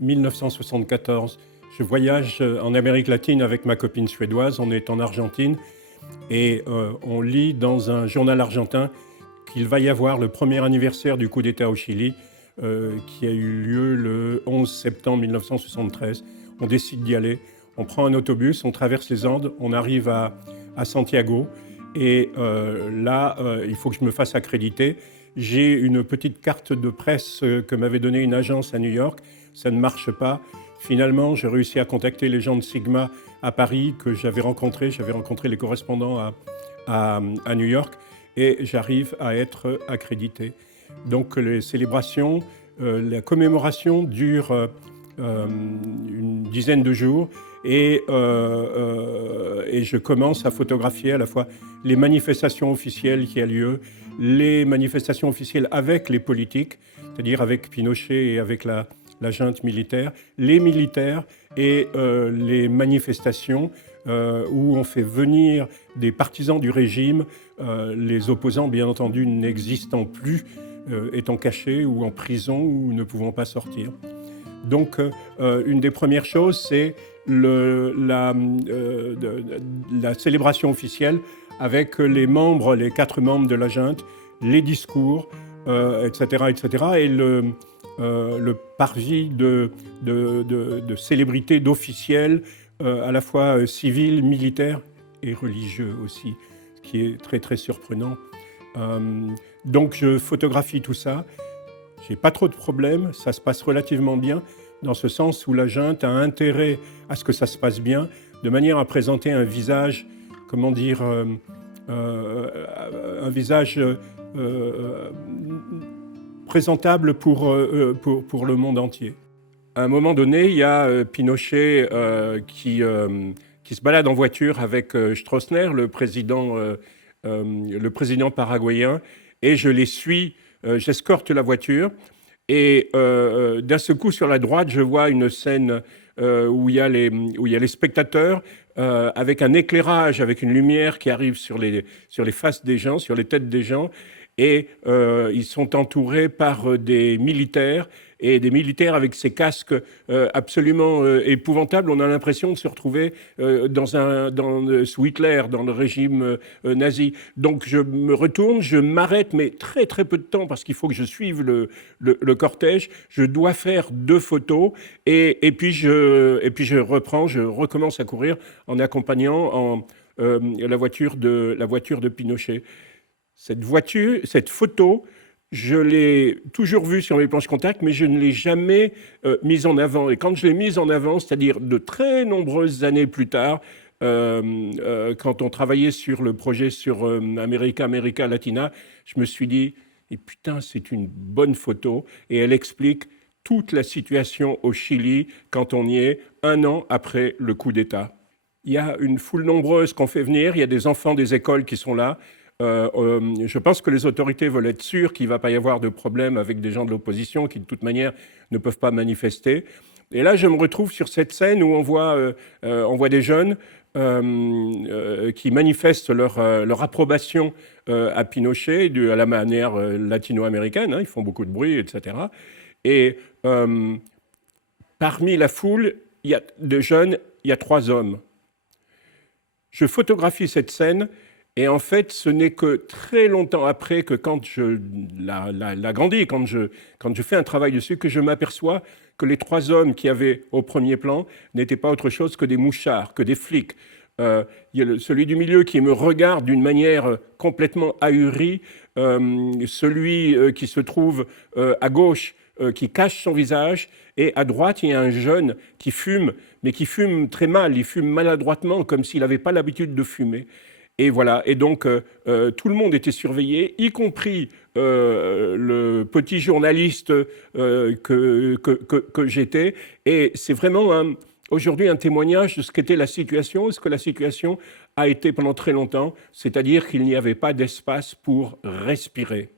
1974. Je voyage en Amérique latine avec ma copine suédoise, on est en Argentine et on lit dans un journal argentin qu'il va y avoir le premier anniversaire du coup d'État au Chili qui a eu lieu le 11 septembre 1973. On décide d'y aller, on prend un autobus, on traverse les Andes, on arrive à Santiago et là, il faut que je me fasse accréditer. J'ai une petite carte de presse que m'avait donnée une agence à New York, ça ne marche pas. Finalement, j'ai réussi à contacter les gens de Sigma à Paris que j'avais rencontrés les correspondants à New York et j'arrive à être accrédité. Donc les célébrations, la commémoration dure une dizaine de jours et je commence à photographier à la fois les manifestations officielles qui ont lieu, les manifestations officielles avec les politiques, c'est-à-dire avec Pinochet et avec la junte militaire, les militaires et les manifestations où on fait venir des partisans du régime, les opposants bien entendu n'existant plus, étant cachés ou en prison ou ne pouvant pas sortir. Donc une des premières choses, c'est la célébration officielle avec les 4 membres de la junte, les discours, etc., etc. et le parvis de célébrités, d'officiels, à la fois civils, militaires et religieux aussi, ce qui est très très surprenant. Donc je photographie tout ça. J'ai pas trop de problèmes, ça se passe relativement bien, dans ce sens où la junte a intérêt à ce que ça se passe bien, de manière à présenter un visage, comment dire, un visage présentable pour le monde entier. À un moment donné, il y a Pinochet qui se balade en voiture avec Stroessner, le président paraguayen, et je les suis, j'escorte la voiture, et d'un seul coup, sur la droite, je vois une scène où il y a les spectateurs, avec un éclairage, avec une lumière qui arrive sur les faces des gens, sur les têtes des gens, et ils sont entourés par des militaires, et des militaires avec ces casques absolument épouvantables. On a l'impression de se retrouver sous Hitler, dans le régime nazi. Donc je me retourne, je m'arrête, mais très très peu de temps, parce qu'il faut que je suive le cortège. Je dois faire 2 photos, et puis je recommence à courir en accompagnant la voiture de Pinochet. Cette photo, je l'ai toujours vue sur mes planches contact, mais je ne l'ai jamais mise en avant. Et quand je l'ai mise en avant, c'est-à-dire de très nombreuses années plus tard, quand on travaillait sur le projet sur América Latina, je me suis dit, et putain, c'est une bonne photo. Et elle explique toute la situation au Chili quand on y est, 1 an après le coup d'État. Il y a une foule nombreuse qu'on fait venir, il y a des enfants des écoles qui sont là. Je pense que les autorités veulent être sûres qu'il ne va pas y avoir de problème avec des gens de l'opposition qui, de toute manière, ne peuvent pas manifester. Et là, je me retrouve sur cette scène où on voit des jeunes qui manifestent leur approbation à Pinochet, à la manière latino-américaine, hein, ils font beaucoup de bruit, etc. Et parmi la foule de jeunes, il y a 3 hommes. Je photographie cette scène. Et en fait, ce n'est que très longtemps après que quand je l'agrandis, quand je fais un travail dessus, que je m'aperçois que les 3 hommes qui avaient au premier plan n'étaient pas autre chose que des mouchards, que des flics. Il y a celui du milieu qui me regarde d'une manière complètement ahurie, celui qui se trouve à gauche, qui cache son visage, et à droite, il y a un jeune qui fume, mais qui fume très mal, il fume maladroitement, comme s'il n'avait pas l'habitude de fumer. Et voilà, et donc tout le monde était surveillé, y compris le petit journaliste que j'étais. Et c'est vraiment aujourd'hui un témoignage de ce qu'était la situation, ce que la situation a été pendant très longtemps, c'est-à-dire qu'il n'y avait pas d'espace pour respirer.